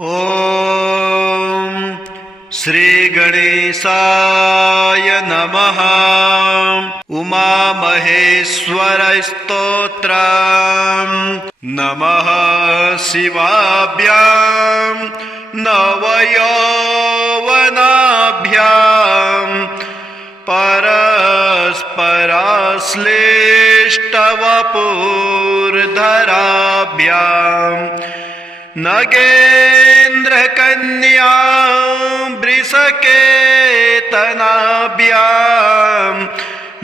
ॐ श्रीगणेशाय नमः। उमामहेश्वरस्तोत्रम् नमः शिवाभ्यां नवयौवनाभ्यां परस्पराश्लिष्टवपुर्धराभ्यां नगेन्द्रकन्या वृषकेतनाभ्यां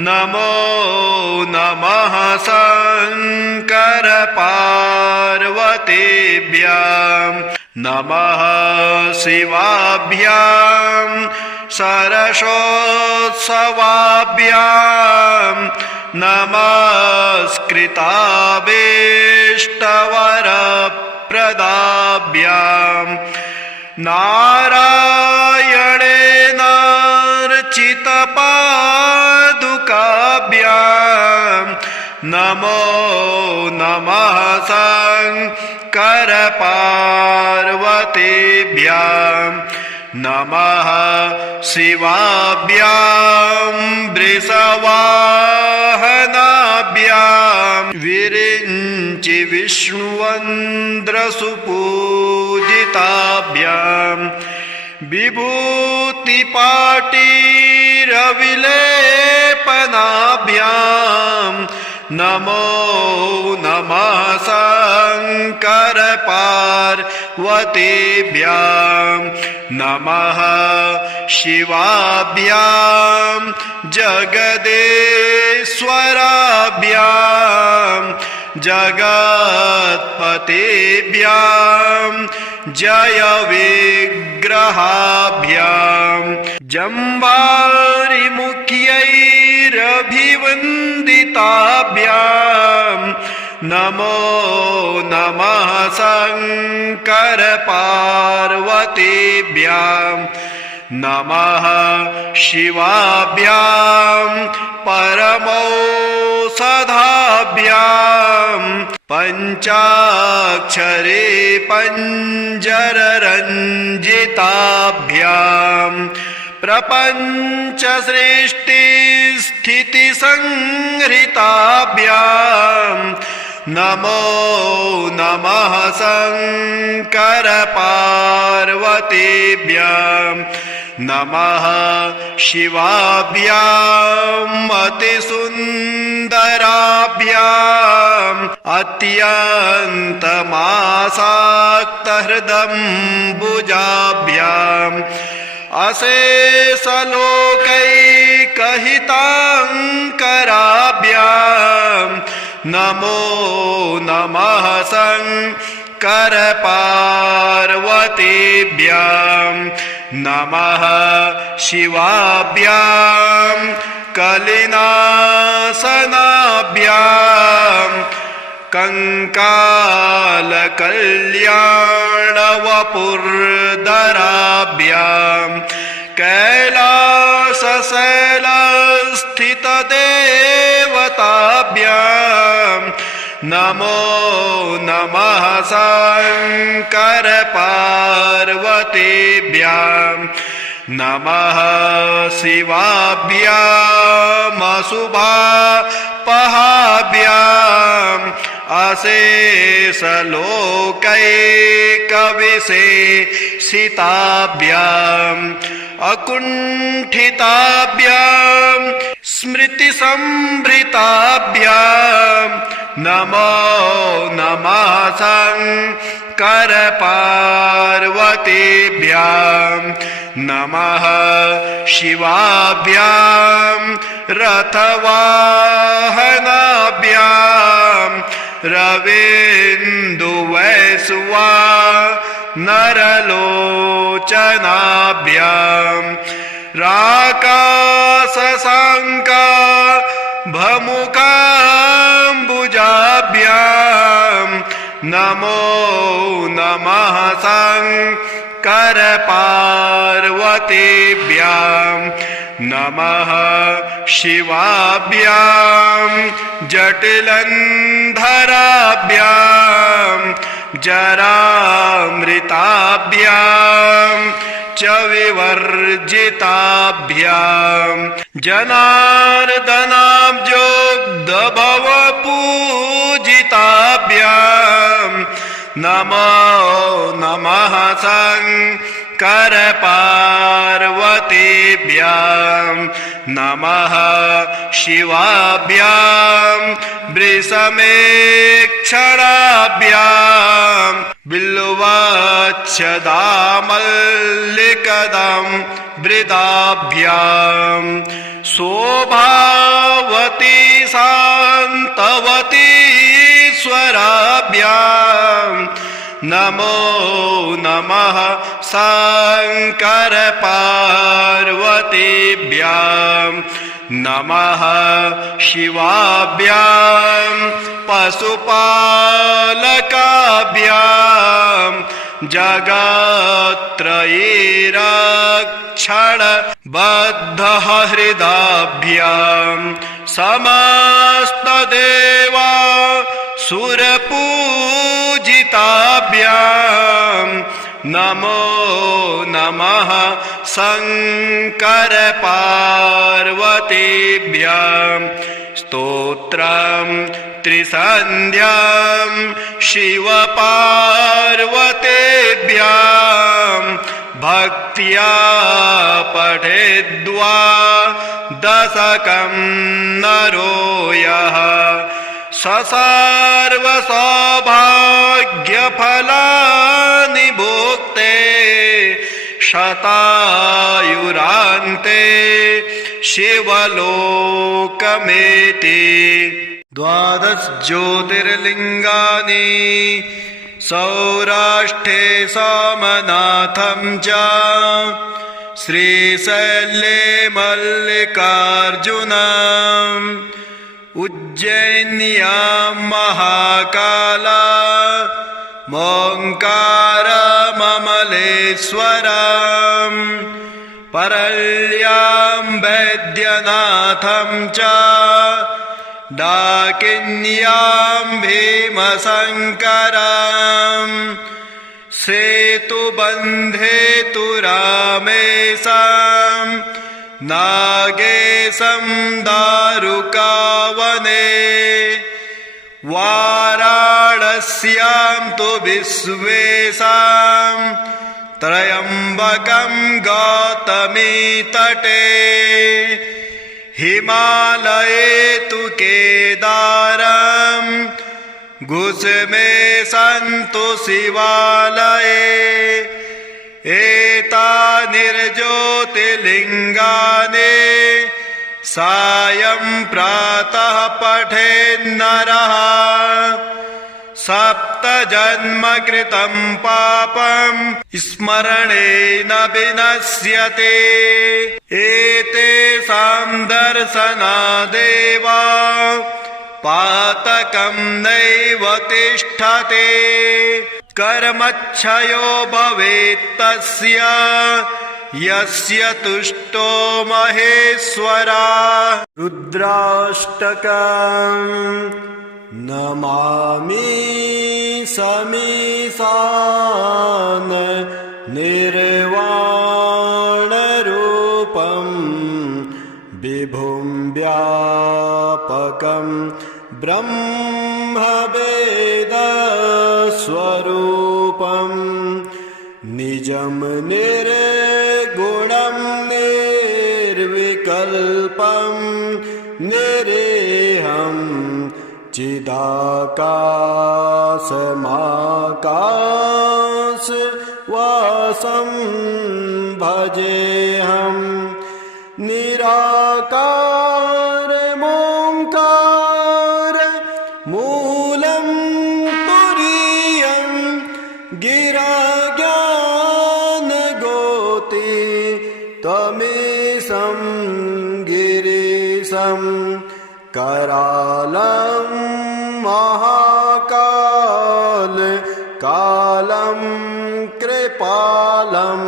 नमो नमः शंकर पार्वतीभ्यां नमः शिवाभ्यां सरसोत्सवाभ्यां नमस्कृताभीष्टवरप्रदाभ्यां नारायणेनार्चितपादुकाभ्यां नमो नमः शंकर पार्वतीभ्यां नमः शिवाभ्यां वृषवाहनाभ्यां विरिञ्चि विष्णुवन्द्रसुपूजिताभ्यां विभूतिपाटीरविलेपनाभ्यां नमो नमः शंकर पार्वतीभ्यां नमः शिवाभ्यां जगदेश्वराभ्यां जगत्पतेभ्यां जय विग्रहाभ्यां जम्बारिमुख्यैरभिवन्दिताभ्यां नमो नमः शंकर पार्वतीभ्यां नमः शिवाभ्यां परमौषधाभ्यां पञ्चाक्षरी पञ्जररञ्जिताभ्यां प्रपञ्चसृष्टिस्थितिसंहृताभ्यां नमो नमः शंकर पार्वतीभ्यां नमः शिवाभ्यां अतिसुन्दराभ्यां अत्यन्तमासाक्तहृदम्बुजाभ्यां अशेषलोकैकहिताङ्कराभ्यां नमो नमः शंकर पार्वतीभ्यां नमः शिवाभ्यां कलिनाशनाभ्यां कंकालकल्याणवपुर्धराभ्यां कैलासशैलस्थितदेवताभ्यां नमो नमः शंकर पार्वतीभ्यां नमः शिवाभ्यां अशुभापहाभ्यां अशेषलोकैकविशेषिताभ्यां अकुण्ठिताभ्यां स्मृतिसंभृताभ्यां नमो नमः शंकर पार्वतीभ्यां नमः शिवाभ्यां रथवाहनाभ्यां रवीन्दुवैश्वानरलोचनाभ्यां राकाशशाङ्का भमुकाम्बुजाभ्यां नमो नमः शंकर पार्वतीभ्यां नमः शिवाभ्यां जटिलन्धराभ्यां जरामृताभ्यां च विवर्जिताभ्यां जनार्दनाब्जोऽब्धभवपूजिताभ्यां नमो नमः शङ्कर पार्वतीभ्यां नमः शिवाभ्यां वृषमेक्षणाभ्यां बिल्वच्छदामल्लिकदं वृदाभ्यां शोभावती शान्तवती स्वराभ्यां नमो नमः शङ्कर पार्वतीभ्यां नमः शिवाभ्यां पशुपालकाभ्यां जगत्त्रयीरक्षणबद्धहृदाभ्यां समस्तदेवा सुरपूजिताभ्यां नमो नमः शङ्कर पार्वतीभ्यां स्तोत्रं त्रिसन्ध्यां शिवपार्वतीभ्यां भक्त्या पठेद्वा दशकं नरो यः सर्वसौभाग्यफलानि भुक्ते शतायुरान्ते शिवलोकमेति 12 ज्योतिर्लिङ्गानि सौराष्ट्रे सोमनाथं च श्रीशैले मल्लिकार्जुनम् उज्जैन्यां महाकाला मोङ्कारममलेश्वरम् परल्यां वैद्यनाथं च डाकिन्यां भीमशङ्करम् सेतुबन्धे तु रामेशम् नागेशं दारुकावने वाराणस्यां तु विश्वेशं त्र्यम्बकं गौतमी तटे हिमालये तु केदारं गुसमेशं तु शिवालये एतानिर्ज्योतिर्लिङ्गानि सायं प्रातः पठेन्नरः सप्तजन्मकृतं पापं स्मरणेन विनश्यते एतेषां दर्शनादेव पातकं नैव तिष्ठते कर्मक्षयो भवेत्तस्य यस्य तुष्टो महेश्वरः रुद्राष्टकम् नमामि समीशान निर्वाणरूपं विभुं व्यापकं ब्रह्मवेदस्वरूपं निजं निर्गुणं निर्विकल्पं निरेहं चिदाकाशमाकाशवासं भजेऽहं निराकारमोङ्कार मूलं तुरीयं गिराज्ञानगोति त्वमेशं गिरीशं करालं महाकाल कालं कृपालं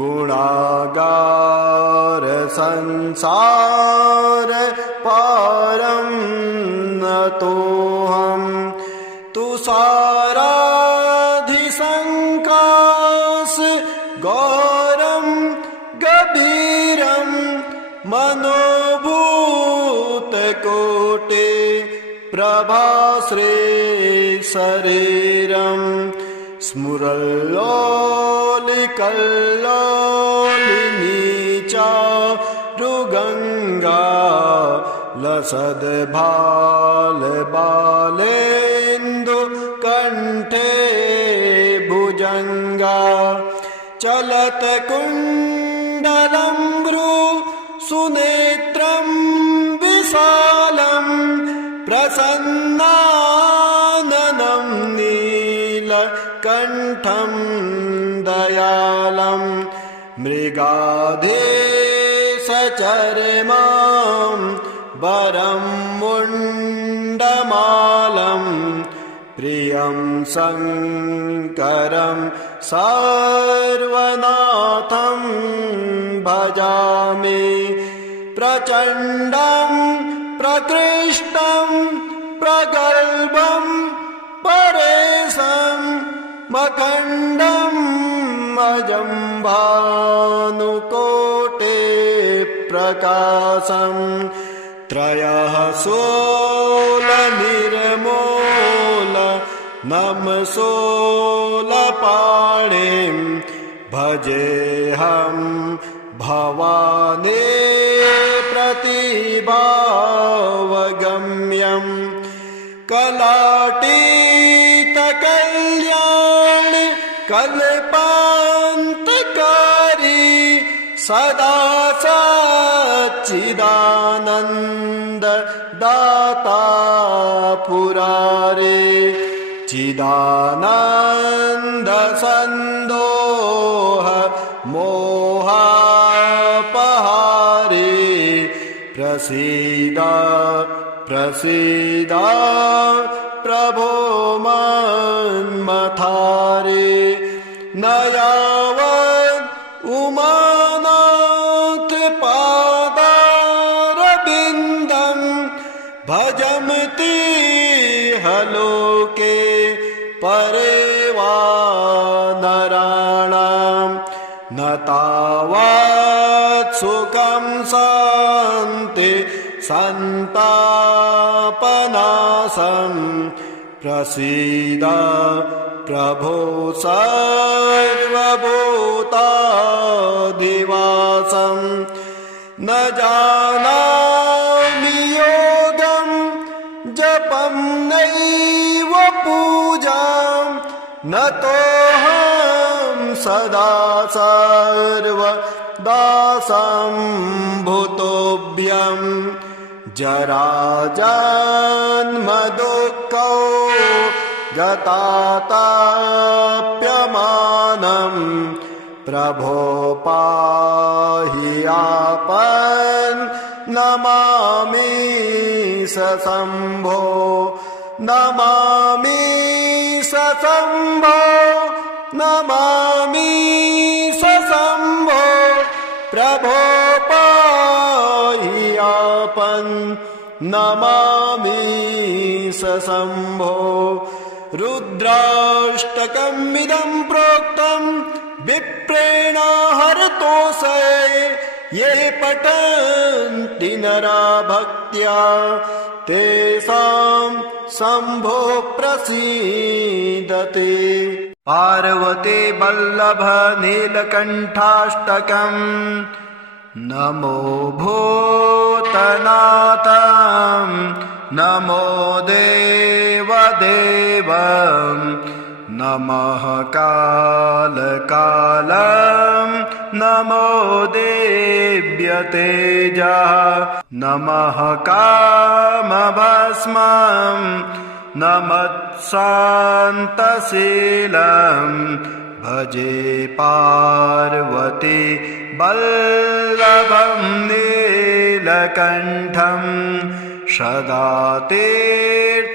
गुणागार संसार पारं नतोऽहं तुषारा गौरं गभीरं मनोभूतकोटे प्रभास्रे शरीरं स्फुरल्लोलिकल्लोलिनी चारुगङ्गा लसद्भालबालेन्दुकण्ठे भुजङ्गा चलत्कुण्डलं भ्रूसुनेत्रं विशालं प्रसन्नाननं नीलकण्ठं दयालं मृगाधेशचर्मां वरं मुण्डमालं प्रियं शङ्करं सर्वनाथं भजामि प्रचण्डं प्रकृष्टं प्रगल्भं परेशं मकण्डं अजं भानुकोटे प्रकाशं त्रयः सोलनिर्मूल नमसोलपाणिं भजेऽहं भवानी प्रतिभावगम्यं कलातीतकल्याण कल्पान्तकारी सदा सच्चिदानन्द दाता पुरारे चिदानन्द सन्दोह मोहापहारे प्रसीद प्रसीद प्रभो मन्मथारे न यावत् उमानाथ पादारविन्दं भजन्ति हलोके परे वा नराणां न तावत् सुखं शान्ति सन्तापनाशं प्रसीद प्रभो सर्वभूताधिवासं न जानामि योगं जपं नैव पूजां न तोऽहं सदा सर्वदासं भूतोऽभ्यं जराजन्म दुःखौ जताताप्यमानं प्रभो पाहि आपन्नमामि सशम्भो नमामि सशम्भो नमामि सशम्भो प्रभो पाहि आपन्नमामि सशम्भो रुद्राष्टकमिदं प्रोक्तं विप्रेण हरतोषे ये पठन्ति नरा भक्त्या तेषां शम्भो प्रसीदते। पार्वती वल्लभ नीलकण्ठाष्टकम् नमो भूतनाथं नमो देवदेवं नमः कालकालं नमो देव्यतेजः नमः कामभस्मं नमः शान्तशीलं भजे पार्वती वल्लभं नीलकण्ठं सदा तीर्थसिद्धं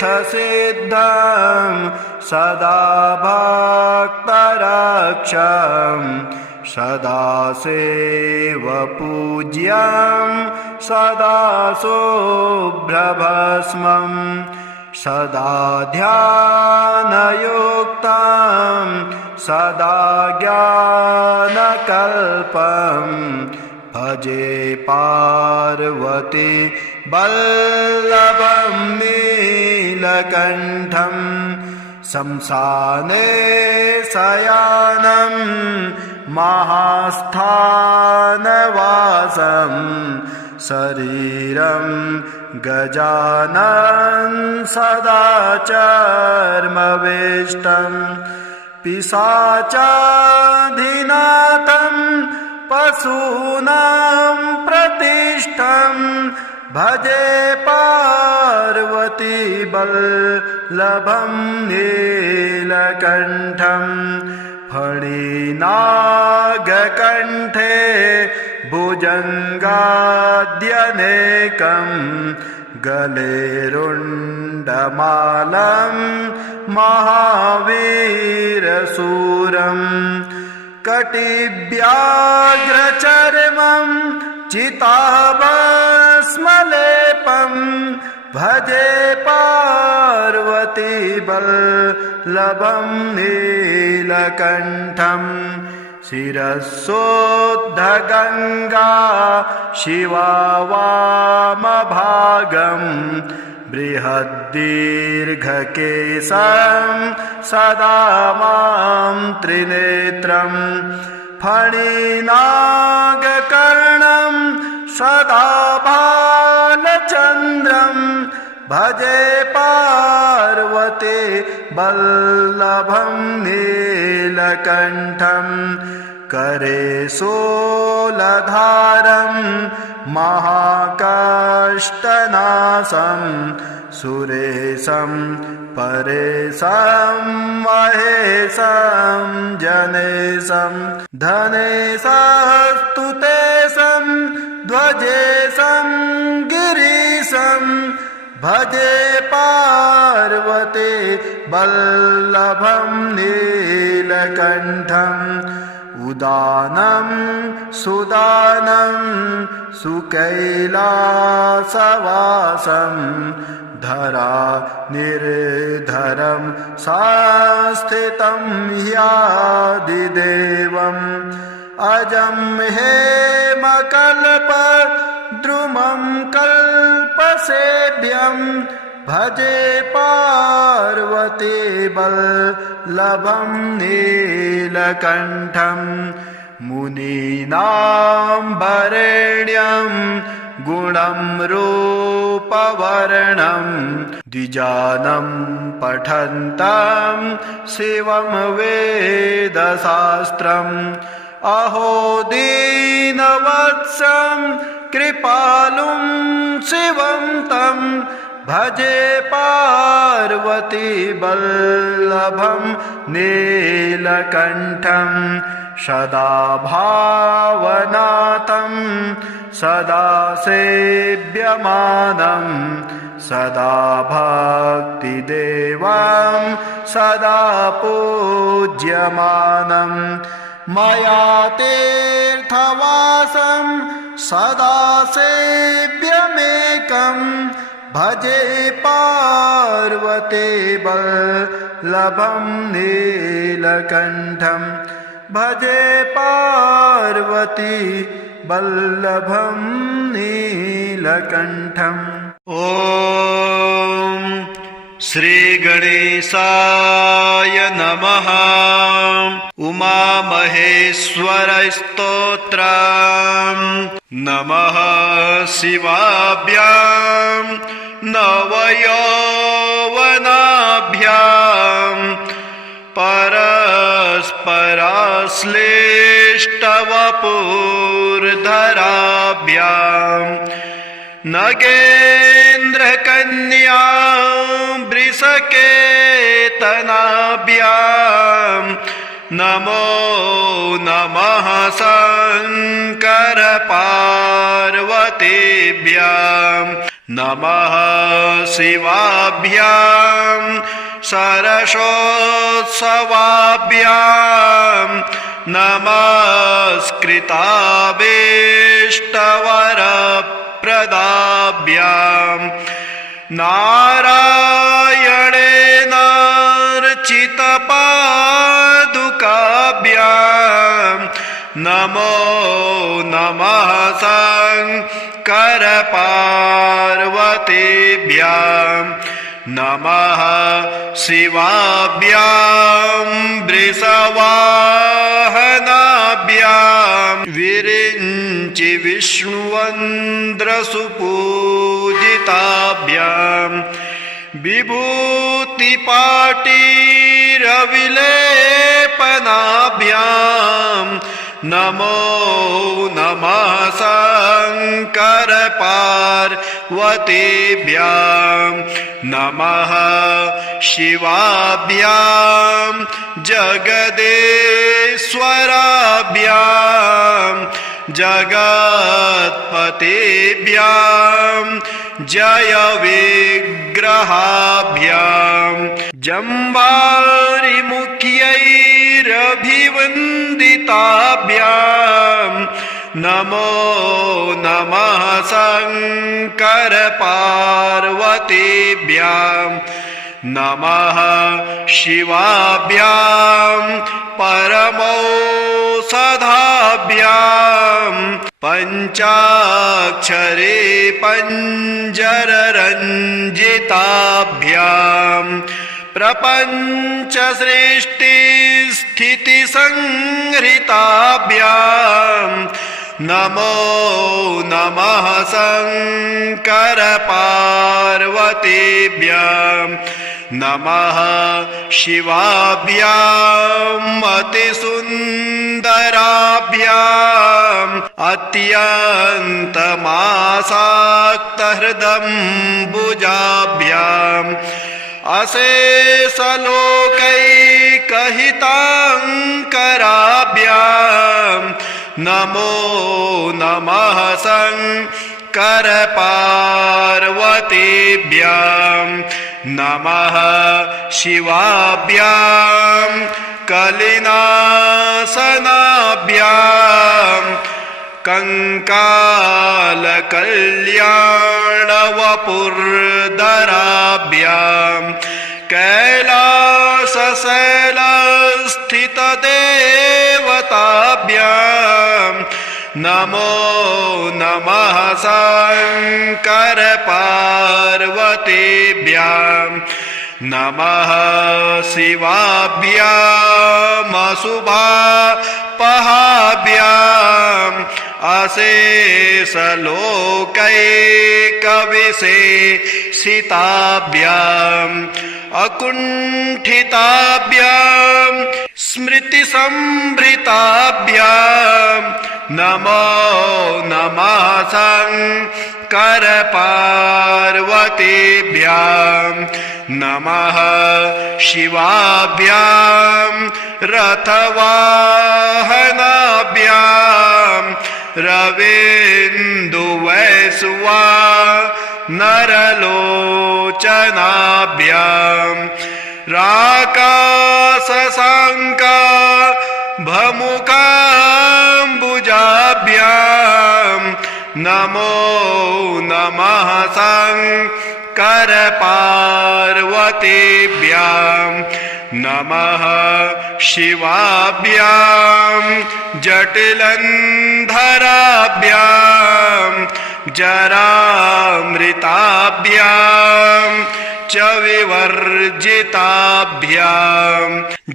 सदा भक्तरक्षं सदा सेवपूज्यं सदा शुभ्रभस्मं सदा ध्यानयुक्तं सदा ज्ञानवर्धकं भजे पार्वती वल्लभं नीलकण्ठं शंसाने शयानं महास्थानवासं शरीरं गजाननं सदा चर्मवेष्टं पिशाचाधिनाथं पशूनां प्रतिष्ठं भजे पार्वती वल्लभं नीलकण्ठं फणिनागकण्ठे भुजङ्गाद्यनेकं गले रुण्डमालं महावीरशूरं कटिव्याघ्रचर्मं चिताभस्मलेपं भजे पार्वती वल्लभं नीलकण्ठं शिरसोद्धगङ्गा शिवा वामभागं बृहद्दीर्घकेशं सदा मां त्रिनेत्रं फणिनागकर्णं सदा बालचन्द्रं भजे पार्वती वल्लभं नीलकण्ठं करे शूलधारं महाकाष्ठनाशं सुरेशं परेशं महेशं जनेशं धनेशस्तुतेशं ध्वजेशं गिरीशं भजे पार्वती वल्लभं नीलकण्ठं उदानं सुदानं सुकैलासवासं धरा निर्धरं संस्थितं ह्यादिदेवम् अजं हेमकल्पद्रुमं कल्पसेव्यं भजे पार्वती वल्लभं नीलकण्ठं मुनीनां वरेण्यं गुणं रूपवर्णं द्विजानं पठन्तं शिवं वेदशास्त्रम् अहो दीनवत्सं कृपालुं शिवं तं भजे पार्वती वल्लभं नीलकण्ठं सदा भावनाथं सदा सेव्यमानं सदा भक्तिदेवं सदा पूज्यमानं मया तीर्थवासं सदा सेव्यमेकं भजे पार्वती वल्लभं नीलकण्ठं भजे पार्वती वल्लभं नीलकण्ठम् ॐ श्रीगणेशाय नमः। उमामहेश्वरस्तोत्रम् नमः शिवाभ्यां नवयौवनाभ्यां परस्पराश्लिष्टवपुर्धराभ्यां नगेन्द्रकन्या वृषकेतनाभ्यां नमो नमः शङ्कर पार्वतीभ्यां नमः शिवाभ्यां सरसोत्सवाभ्यां नमस्कृताभीष्टवरप्रदाभ्यां नारायणेनार्चितपादुकाभ्यां नमो नमः शंकर पार्वतीभ्यां नमः शिवाभ्यां वृषवाहनाभ्यां विरिञ्चि विष्णुवन्द्रसुपूजिताभ्यां विभूतिपाटीरविलेपनाभ्यां नमो नमः शंकर पार्वतीभ्यां नमः शिवाभ्यां जगदेश्वराभ्यां जगत्पतेभ्यां जय विग्रहाभ्यां जम्बारिमुख्यैरभिवन्दिताभ्यां नमो नमः शंकर पार्वतीभ्यां नमः शिवाभ्यां परमौषधाभ्यां पञ्चाक्षरे पञ्जररञ्जिताभ्यां प्रपञ्चसृष्टिस्थितिसंहृताभ्यां नमो नमः शंकर पार्वतीभ्यां नमः शिवाभ्यां अतिसुन्दराभ्यां अत्यन्तमासाक्तहृदम्बुजाभ्यां अशेषलोकैकहिताङ्कराभ्यां नमो नमः शंकर पार्वतीभ्यां नमः शिवाभ्यां कलिनाशनाभ्यां कंकालकल्याणवपुर्धराभ्यां कैलासशैलस्थितदेवताभ्यां नमो नमः शंकर पार्वतीभ्यां नमः शिवाभ्यामशुभापहाभ्याम् अशेषलोकैकविशेषिताभ्याम् अकुण्ठिताभ्यां स्मृतिसंभृताभ्यां नमो नमः शंकर पार्वतीभ्यां नमः शिवाभ्यां रथवाहनाभ्यां रवीन्दुवैश्वानरलोचनाभ्यां राकाशशाङ्का भमुकाम्बुजाभ्यां नमो नमः शंकर पार्वतीभ्यां नमः शिवाभ्यां जटिलन्धराभ्यां जरामृताभ्यां च विवर्जिताभ्यां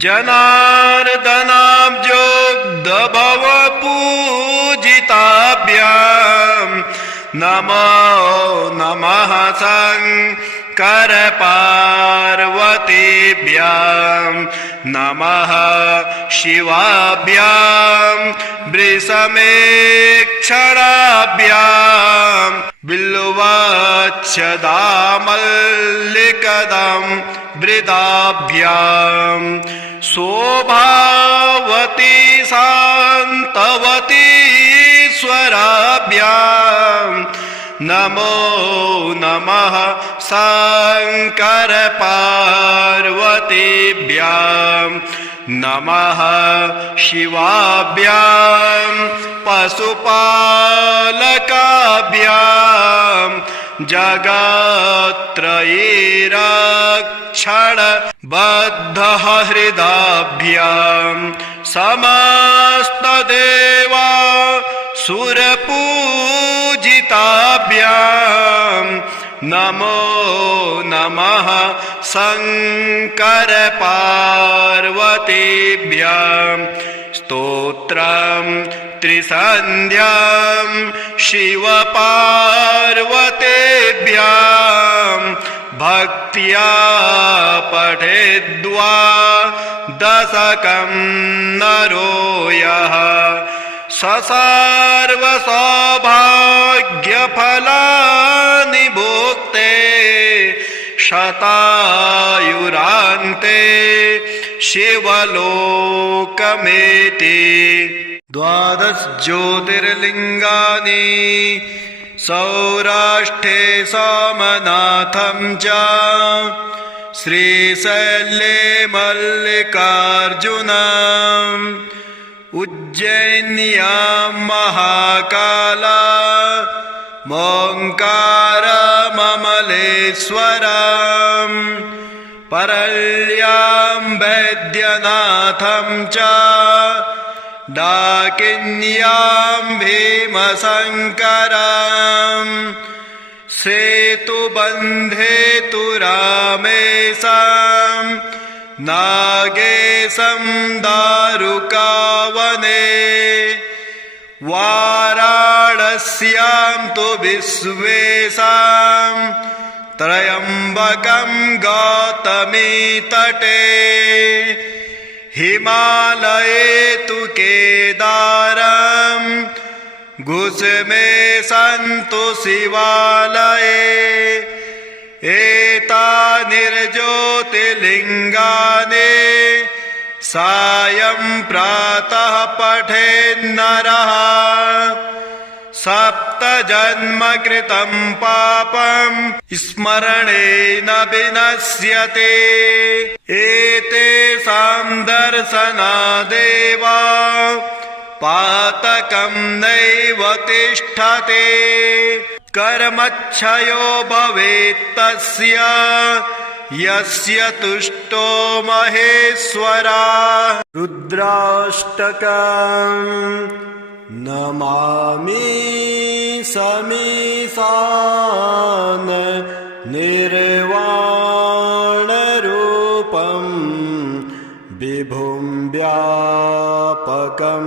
जनार्दनाब्जोग्धभवपूजिताभ्यां नमो नमः शंकर पार्वतीभ्यां नमः शिवाभ्यां वृषमेक्षणाभ्यां बिल्वच्छदामल्लिकदं वृदाभ्यां शोभावती शान्तवती स्वराभ्यां नमो नमः शंकर पार्वतीभ्यां नमः शिवाभ्यां पशुपालकाभ्यां जगत्त्रयीरक्षणबद्धहृदाभ्यां समस्तदेव सुरपूजिताभ्यां नमो नमः शंकर पार्वतीभ्यां स्तोत्रं त्रिसन्ध्यां शिव पार्वतीभ्यां भक्त्या पठेद्वा दशकं नरो यः सर्वसौभाग्यफलानि भुक्ते शतायुरान्ते शिवलोकमेति 12 ज्योतिर्लिङ्गानि सौराष्ट्रे सोमनाथं च श्रीशैले मल्लिकार्जुनम् उज्जैन्यां महाकाला मोङ्कारममलेश्वरम् परल्यां वैद्यनाथं च डाकिन्यां भीमशङ्करम् सेतुबन्धे तु रामेशं नागेशं दारुकावने वाराणस्यां तु विश्वेशं त्र्यम्बकं गौतमीतटे हिमालये तु केदारं घुसमेशं तु शिवालये एतानिर्ज्योतिर्लिङ्गानि सायं प्रातः पठेन्नरः सप्तजन्मकृतं पापं स्मरणेन विनश्यते एतेषां दर्शनादेव पातकं नैव तिष्ठते कर्मक्षयो भवेत्तस्य यस्य तुष्टो महेश्वरः रुद्राष्टकम् नमामि समीशान निर्वाणरूपं विभुं व्यापकं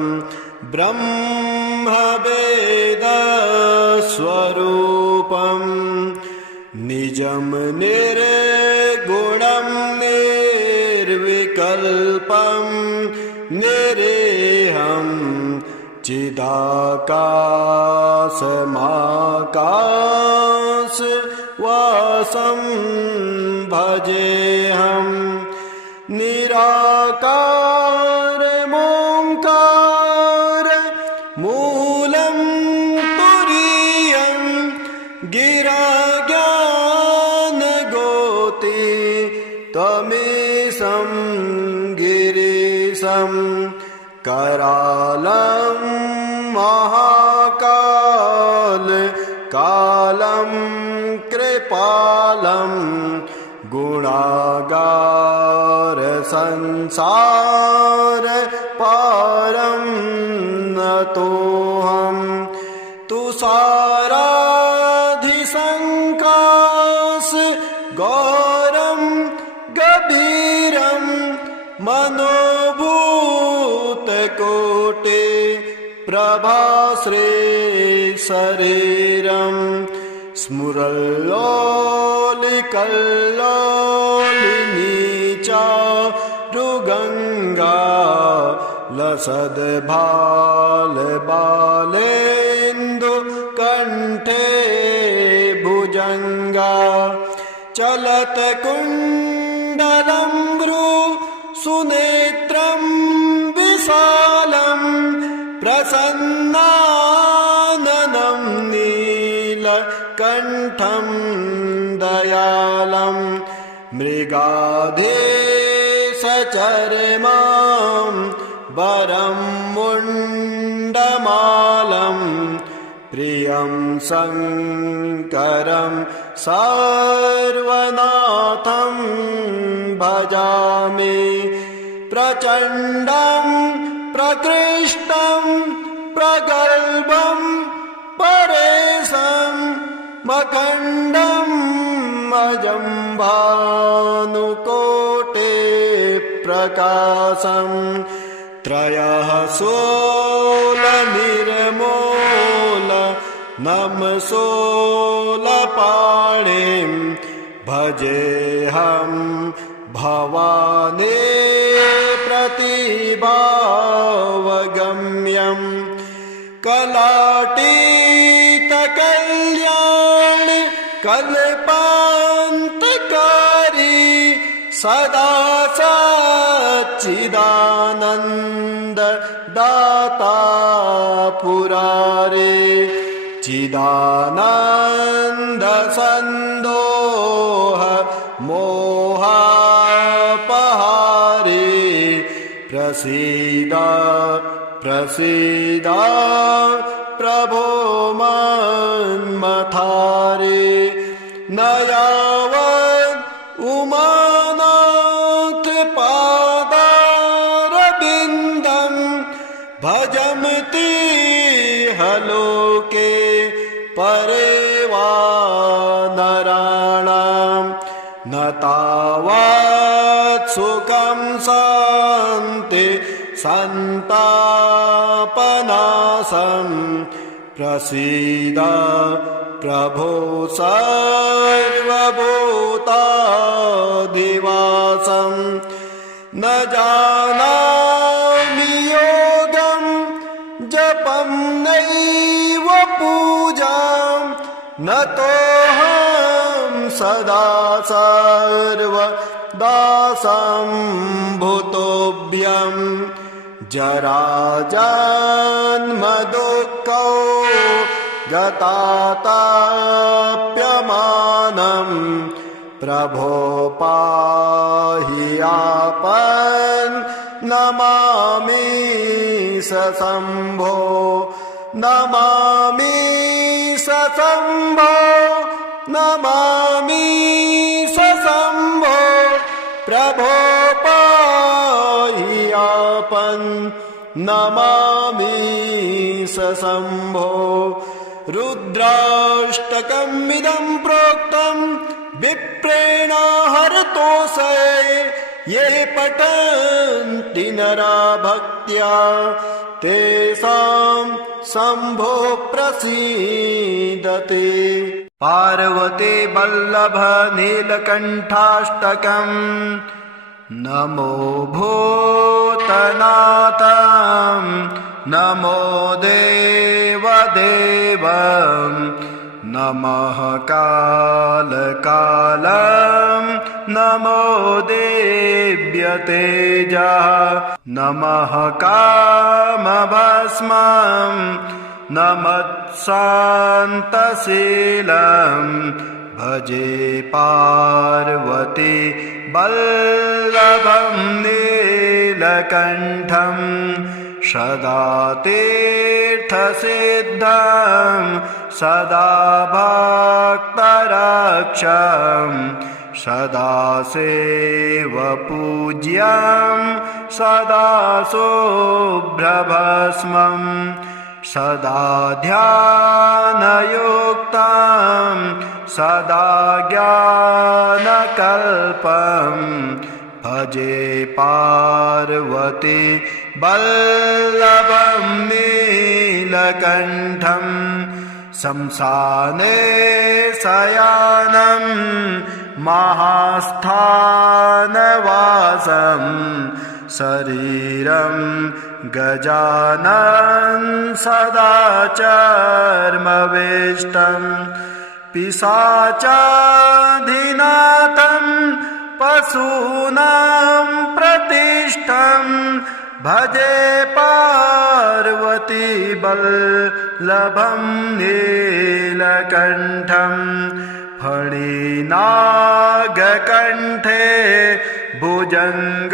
ब्रह्मवेदस्वरूपं निजं निर्गुणं निर्विकल्पं निरेहं चिदाकाशमाकाशवासं भजेऽहं निराकारमोङ्कार मूलं तुरीयं गिराज्ञानगोति त्वमेशं गिरीशं करालं महाकाल कालं कृपालं गुणागार संसार पारं नतोऽहं तुषाराधिसङ्काश गौरं गभीरं मनोभूतकोटि प्रभाश्री शरीरं स्मुरल्लोलिकल्लोलिनी चारुगङ्गा लसद्भालबालेन्दुकण्ठे भुजङ्गा चलत्कुण्डलं भ्रू सुनेत्रं विशालं प्रसन्नाननं नीलकण्ठं दयालं मृगाधेशचर्मां वरं मुण्डमालं प्रियं शङ्करं सर्वनाथं भजामि प्रचण्डं प्रकृष्टं प्रगल्भं मकण्डम् अजं भानुकोटे प्रकाशम् त्रयः सोलनिर्मूल नमसोलपाणिम् भजेऽहं भवानी प्रतिभावगम्यम् कलातीतकल्याण कल्पान्तकारी सदा सच्चिदानन्द दाता पुरारे चिदानन्द सन्दोह मोहापहारे प्रसीद प्रसीद प्रभो मन्मथारे न यावत् उमानाथ पादारविन्दम् भजन्ति हलोके परे वा नराणाम् न तावत् सुखं शान्ति सन्तापनाशम् प्रसीद प्रभो सर्वभूताधिवासम् न जानामि योगं जपं नैव पूजां न तोऽहं सदा सर्वदासम्भूतोऽभ्यं जराजन्मदुःखौ गताताप्यमानम् प्रभो पाहि आपन् नमामि सशम्भो नमामि सशम्भो नमामि सशम्भो प्रभो पाहि आपन् नमामि सशम्भो रुद्राष्टकमिदं प्रोक्तं विप्रेण हरतोषे ये पठन्ति नरा भक्त्या तेषां शम्भो प्रसीदते पार्वती वल्लभ नीलकण्ठाष्टकम् नमो भूतनाथं नमो देवदेवं नमः कालकालं नमो देव्यतेजः नमः कामभस्मं नमत्शान्तशीलं भजे पार्वती वल्लभं नीलकण्ठं सदा तीर्थसिद्धं सदा भक्तरक्षं सदा सेवपूज्यं सदा शुभ्रभस्मं सदा ध्यानयुक्तं सदा ज्ञानकल्पं भजे पार्वती वल्लभं नीलकण्ठं शंसाने शयानं महास्थानवासं शरीरं गजानन सदा चर्मवेष्टं पिशाचाधिनाथं पशूनां प्रतिष्ठं भजे पार्वती वल्लभं नीलकण्ठं फणिनागकण्ठे भुजङ्गाद्यनेकं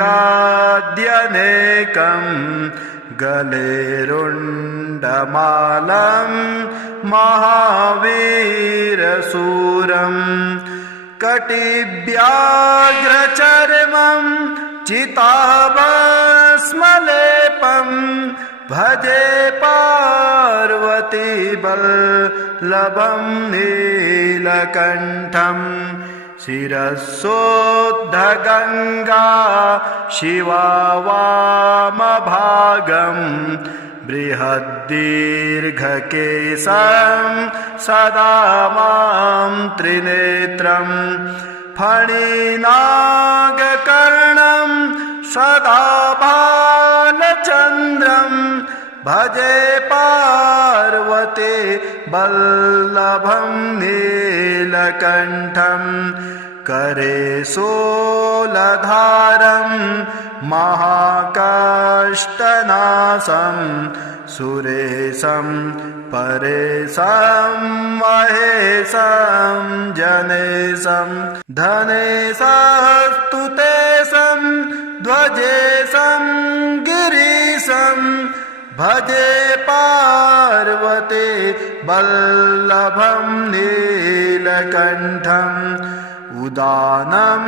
गले रुण्डमालं महावीरशूरं कटिव्याघ्रचर्मं चिताभस्मलेपं भजे पार्वती वल्लभं नीलकण्ठं शिरसोद्धगङ्गा शिवा वामभागं बृहद्दीर्घकेशं सदा मां त्रिनेत्रं फणिनागकर्णं सदा बालचन्द्रं भजे पार्वती वल्लभं नीलकण्ठं करे शूलधारं महाकष्टनाशं सुरेशं परेशं महेशं जनेशं धनेशस्तुतेशं ध्वजेशं गिरीशं भजे पार्वती वल्लभं नीलकण्ठम् उदानं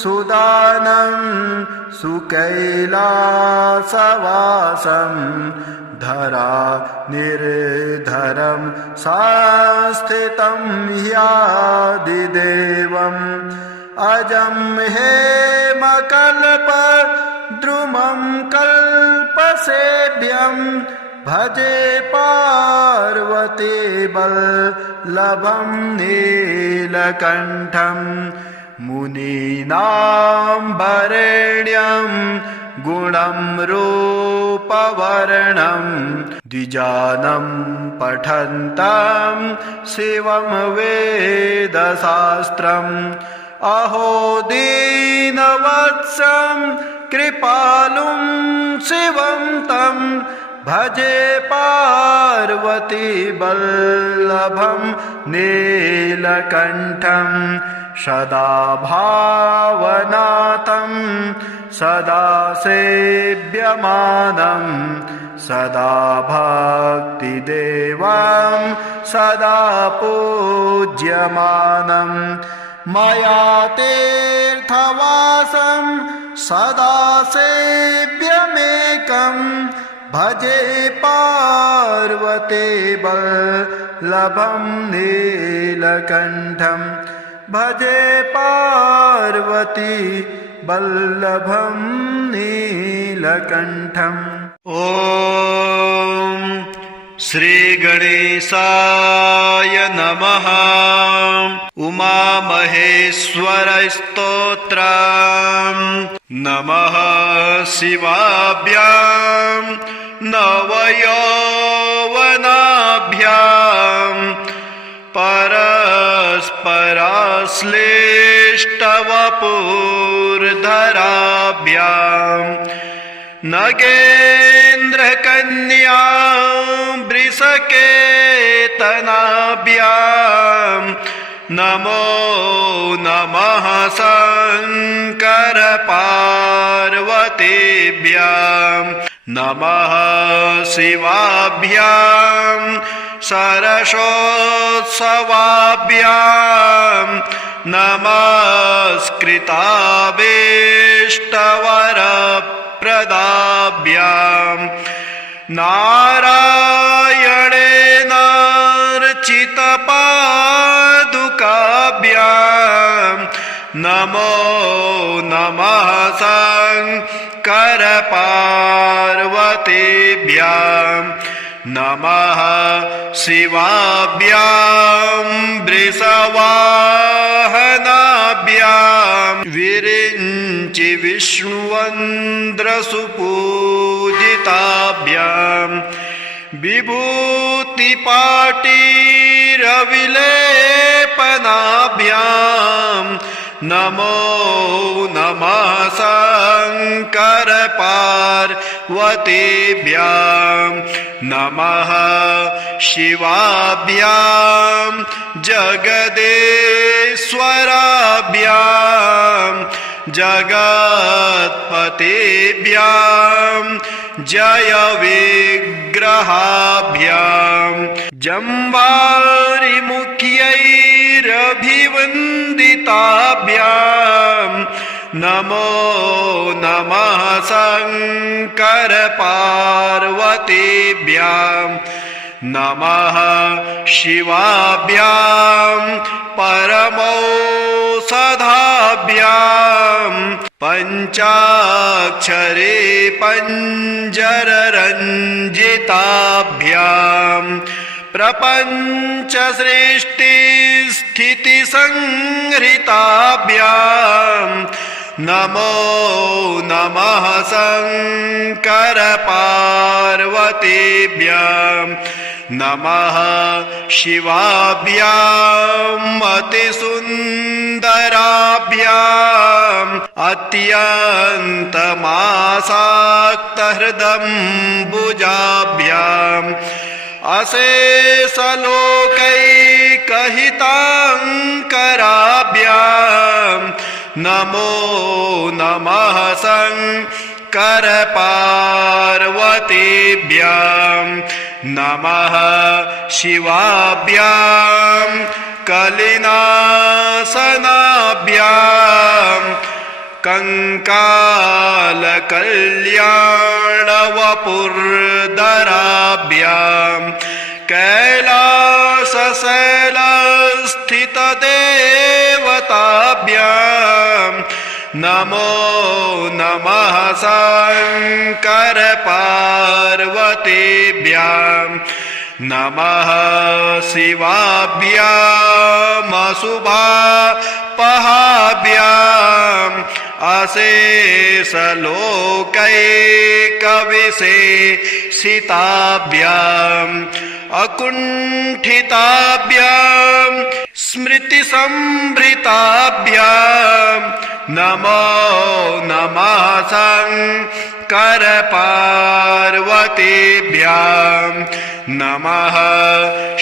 सुदानं सुकैलासवासं धरा निर्धरं संस्थितं ह्यादिदेवम् अजं हेमकल्पद्रुमं कल्पसेव्यं भजे पार्वती वल्लभं नीलकण्ठं मुनीनां वरेण्यं गुणं रूपवर्णं द्विजानं पठन्तं शिवं वेदशास्त्रम् अहो दीनवत्सं कृपालुं शिवं तं भजे पार्वती वल्लभं नीलकण्ठं सदा भावनाथं सदा सेव्यमानं सदा भक्तिदेवं सदा पूज्यमानं मया तीर्थवासं सदा सेव्यमेकं भजे पार्वती वल्लभं नीलकण्ठं भजे पार्वती वल्लभं नीलकण्ठम् ॐ श्रीगणेशाय नमः। उमामहेश्वरस्तोत्रम् नमः शिवाभ्यां नवयौवनाभ्यां परस्पराश्लिष्टवपुर्धराभ्यां नगेन्द्रकन्या वृषकेतनाभ्यां नमो नमः शङ्कर पार्वतीभ्यां नमः शिवाभ्यां सरसोत्सवाभ्यां नमस्कृताभीष्टवरप्रदाभ्यां नारायणेनार्चितपादुकाभ्यां नमो नमः शङ्कर पार्वतीभ्यां नमः शिवाभ्यां वृषवाहनाभ्यां विरिञ्चि विष्णुवन्द्रसुपूजिताभ्यां विभूतिपाटीरविलेपनाभ्यां नमो नमः शङ्कर पार्वतीभ्यां नमः शिवाभ्यां जगदेश्वराभ्यां जगत्पतेभ्यां जय विग्रहाभ्यां जम्बारिमुख्यैरभिवन्दिताभ्यां नमो नमः शङ्कर पार्वतीभ्यां नमः शिवाभ्यां परमौषधाभ्यां पञ्चाक्षरे पञ्जररञ्जिताभ्यां प्रपञ्चसृष्टिस्थितिसंहृताभ्यां नमो नमः शङ्कर पार्वतीभ्यां नमः शिवाभ्याम् अतिसुन्दराभ्याम् अत्यन्तमासाक्तहृदम्बुजाभ्याम् अशेषलोकैकहिताङ्कराभ्याम् नमो नमः शङ्कर पार्वतीभ्यां नमः शिवाभ्यां कलिनाशनाभ्यां कंकालकल्याणवपुर्धराभ्यां कैलासशैलस्थितदेवताभ्यां नमो नमः शङ्कर पार्वतीभ्यां नमः शिवाभ्यामशुभापहाभ्याम् अशेषलोकैकविशेषिताभ्याम् अकुण्ठिताभ्यां स्मृतिसंभृताभ्यां नमो नमः शङ्कर पार्वतीभ्यां नमः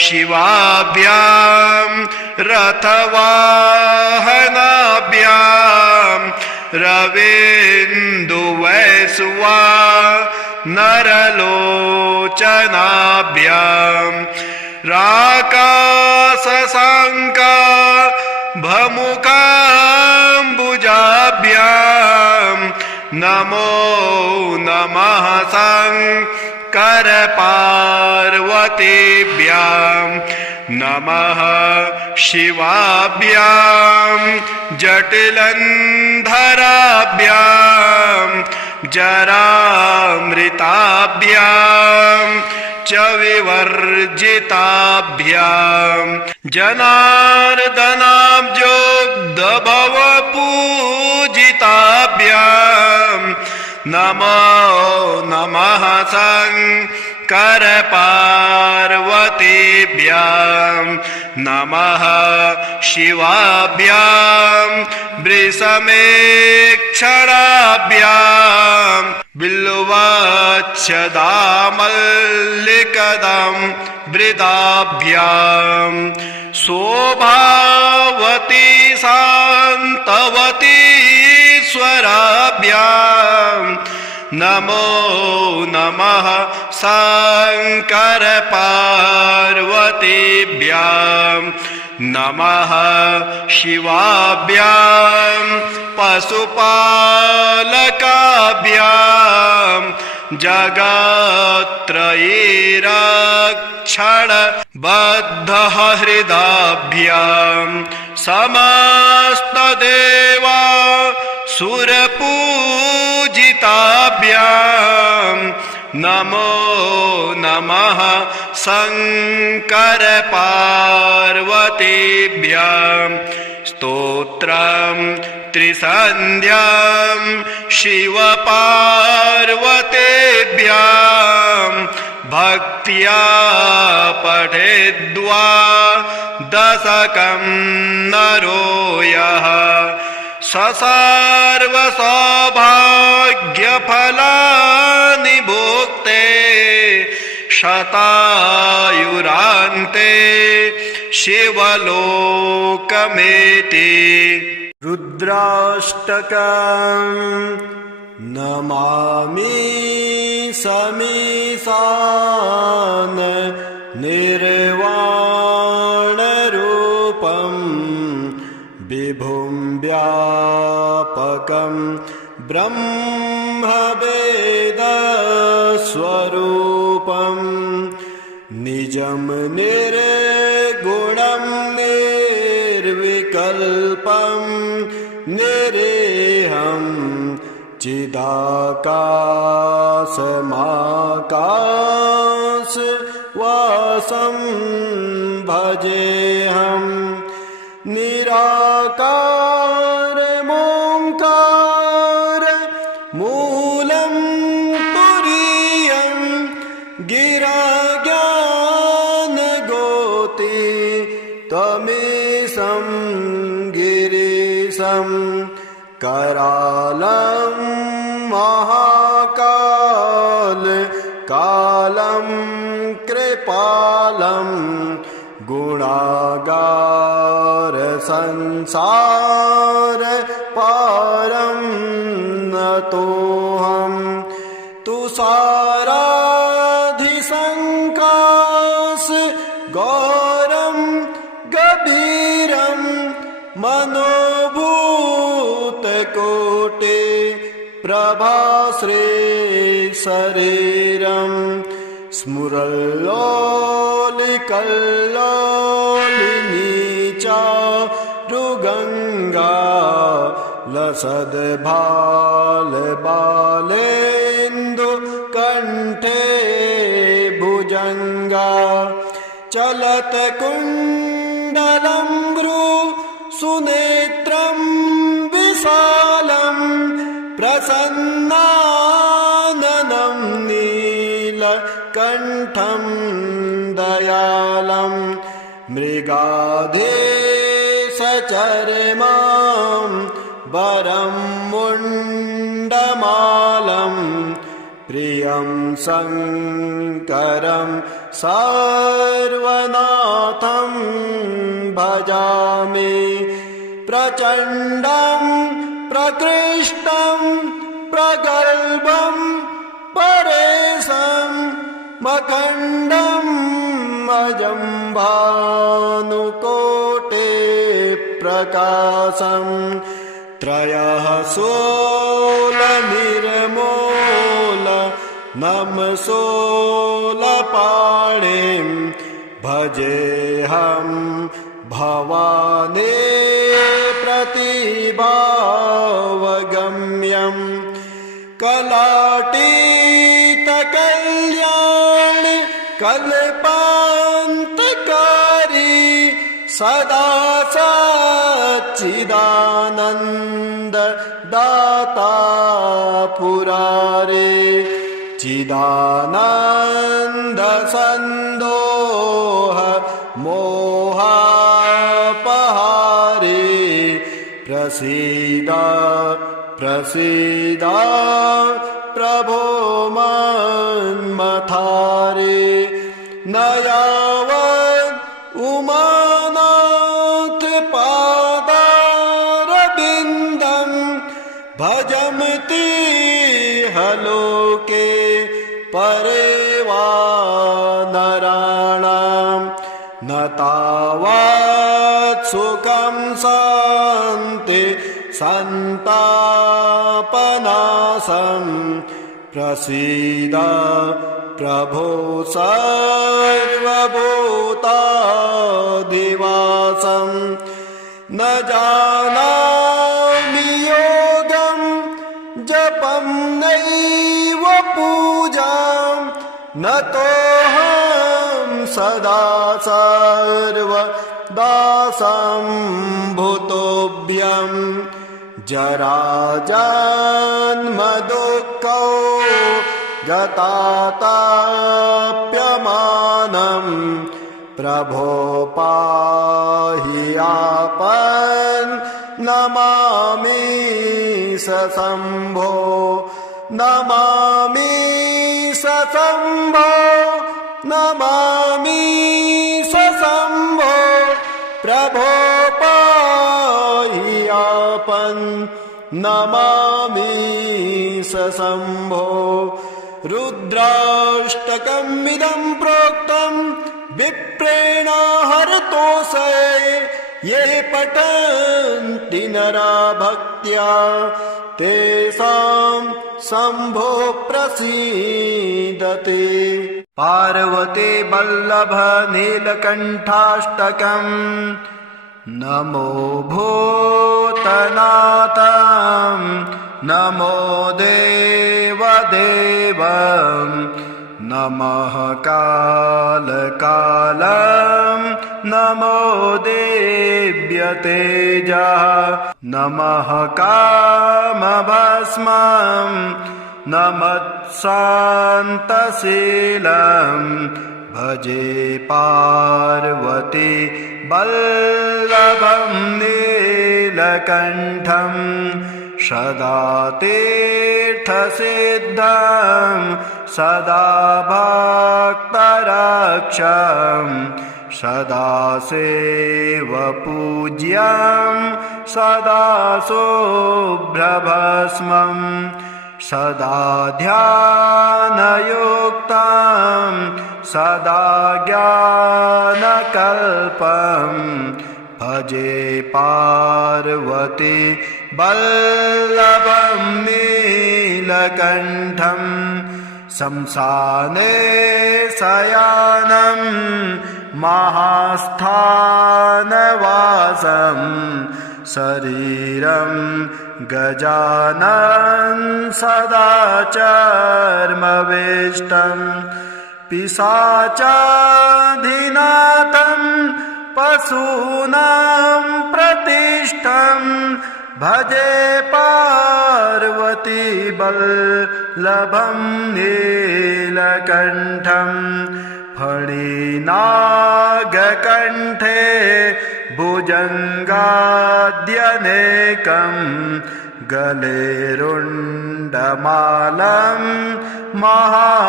शिवाभ्यां रथवाहनाभ्यां रवीन्दुवैश्वानरलोचनाभ्यां राकाशशाङ्का भमुकाम्बुजाभ्यां नमो नमः शङ्कर पार्वतीभ्यां नमः शिवाभ्यां जटिलन्धराभ्यां जरामृताभ्यां च विवर्जिताभ्यां जनार्दनाब्जोग्धभवपूजिताभ्यां नमो नमः शङ्कर पार्वतीभ्यां नमः शिवाभ्यां वृषमेक्षणाभ्यां बिल्वच्छदामल्लिकदं वृदाभ्यां शोभावती शान्तवती स्वराभ्यां नमो नमः शङ्कर पार्वतीभ्यां नमः शिवाभ्यां पशुपालकाभ्यां जगत्त्रयीरक्षणबद्धः हृदाभ्यां समस्तदेवा सुरपूजिताभ्यां नमो नमः शङ्कर पार्वतीभ्यां स्तोत्रं त्रिसन्ध्यां शिवपार्वतीभ्यां भक्त्या पठेद्वा दशकं नरो यः सर्वसौभाग्यफलानि भुक्ते शतायुरान्ते शिवलोकमेति रुद्राष्टकं नमामि समीशान निर्वाणरूपं विभुं व्यापकं ब्रह्मवेदस्वरूपं निजं निर्गुणं निर्विकल्पं निरेहं चिदाकाशमाकाशवासं भजेऽहं निराकारमोङ्कार मूलं तुरीयं गिराज्ञानगोति त्वमेशं गिरीशं करालं महाकाल कालं कृपालं गुणागार संसार पारं नतोऽहं तुषाराधिसङ्काश गौरं गभीरं मनोभूतकोटे प्रभाश्री शरीरं स्फुरल्लोलिकल्लोलिनी चारुगङ्गा लसद्भालबालेन्दुकण्ठे भुजङ्गा चलत्कुण्डलं भ्रूसुनेत्रं विशालं प्रसन्नाननं नीलकण्ठं दयालं मृगाधेशचर्मां वरं मुण्डमालं प्रियं शङ्करं सर्वनाथं भजामि प्रचण्डं प्रकृष्टं प्रगल्भं परेशं मकण्डं अजम्भानुकोटे प्रकाशं त्रयः सोलनिर्मूल नमसोलपाणिं भजेऽहं भवानी प्रतिभावगम्यं कलातीतकल्याण कल्पान्तकारी सदा सच्चिदानन्द दाता पुरारे चिदानन्द सन्दोह मोहापहारे प्रसीद प्रसीद प्रभो मन्मथारे न यावत् उमानाथ पादारविन्दं भजन्ति हलोके परे वा नराणां न तावत् सुखं शान्ति सन्तापनाशं प्रसीद प्रभो सर्वभूताधिवासं न जानामि योगं जपं नैव पूजां न तोऽहं सदा सर्वदासं भूतोऽभ्यं जराजन्म दुःखौ जताताप्यमानं प्रभो पाहि आपन् नमामि सशम्भो नमामि सशम्भो नमामि सशम्भो प्रभो पाहि आपन् नमामि सशम्भो रुद्राष्टकमिदं प्रोक्तं विप्रेण हरतोषे ये पठन्ति नरा भक्त्या तेषां शम्भो प्रसीदते। पार्वती वल्लभ नीलकण्ठाष्टकम् नमो भूतनाथं नमो देवदेवं नमः कालकालं नमो देव्यतेजः नमः कामभस्मं नमः शान्तशीलं भजे पार्वती वल्लभं नीलकण्ठं सदा तीर्थसिद्धं सदा भक्तरक्षं सदा सेवपूज्यं सदा शुभ्रभस्मं सदा ध्यानयुक्तं सदा ज्ञानकल्पं भजे पार्वती वल्लभं नीलकण्ठं शंसाने शयानं महास्थानवासं शरीरं गजाननं सदा चर्मवेष्टं पिशाचाधिनाथं पशूनां प्रतिष्ठं भजे पार्वती वल्लभं नीलकण्ठं फणिनागकण्ठे भुजङ्गाद्यनेकं गले रुण्डमालं महावीरशूरं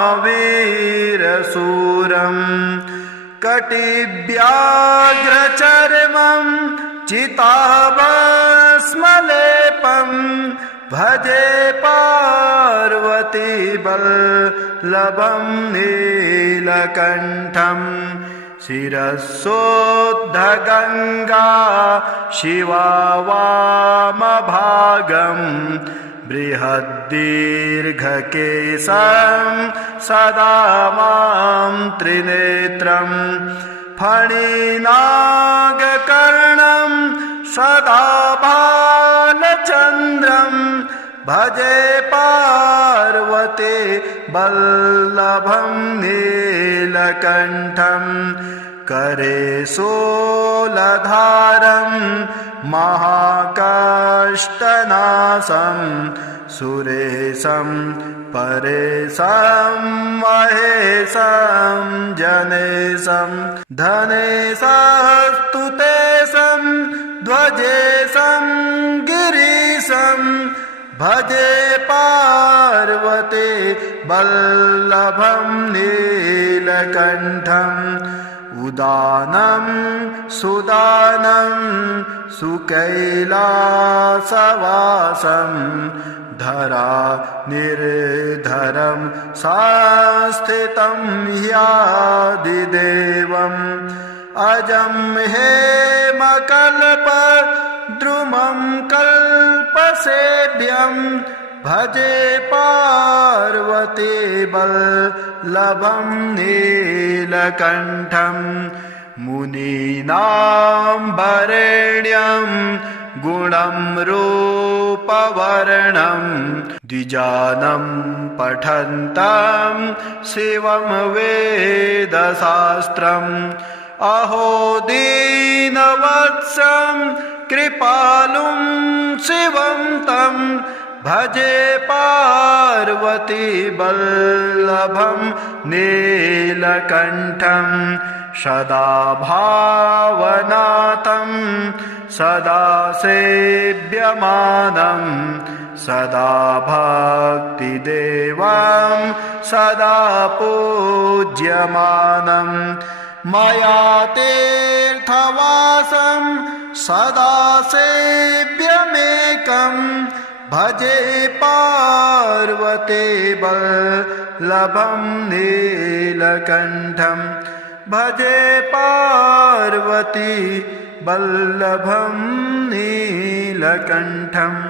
कटिव्याघ्रचर्मं चिताभस्मलेपं भजे पार्वती वल्लभं नीलकण्ठं शिरस्सोद्धगङ्गा शिवा वामभागं बृहद्दीर्घकेशं सदा मां त्रिनेत्रं फणिनागकर्णं सदा बालचन्द्रं भजे पार्वती वल्लभं नीलकण्ठं करे शूलधारं महाकाष्ठनाशं सुरेशं परेशं महेशं जनेशं धनेशस्तु तेषं ध्वजेशं गिरीशं भजे पार्वती वल्लभं नीलकण्ठं उदानं सुदानं सुकैलासवासं धरा निर्धरं संस्थितं ह्यादिदेवम् अजं हेमकल्पद्रुमं कल्पसेव्यं भजे पार्वती वल्लभं नीलकण्ठं मुनीनां वरेण्यं गुणं रूपवर्णं द्विजानं पठन्तं शिवं वेदशास्त्रम् अहो दीनवत्सं कृपालुं शिवं तं भजे पार्वती वल्लभं नीलकण्ठं सदा भावनाथं सदा सेव्यमानं सदा भक्तिदेवं सदा पूज्यमानं मया तीर्थवासं सदा सेव्यमेकं भजे पार्वती वल्लभं नीलकण्ठं भजे पार्वती वल्लभं नीलकण्ठम्।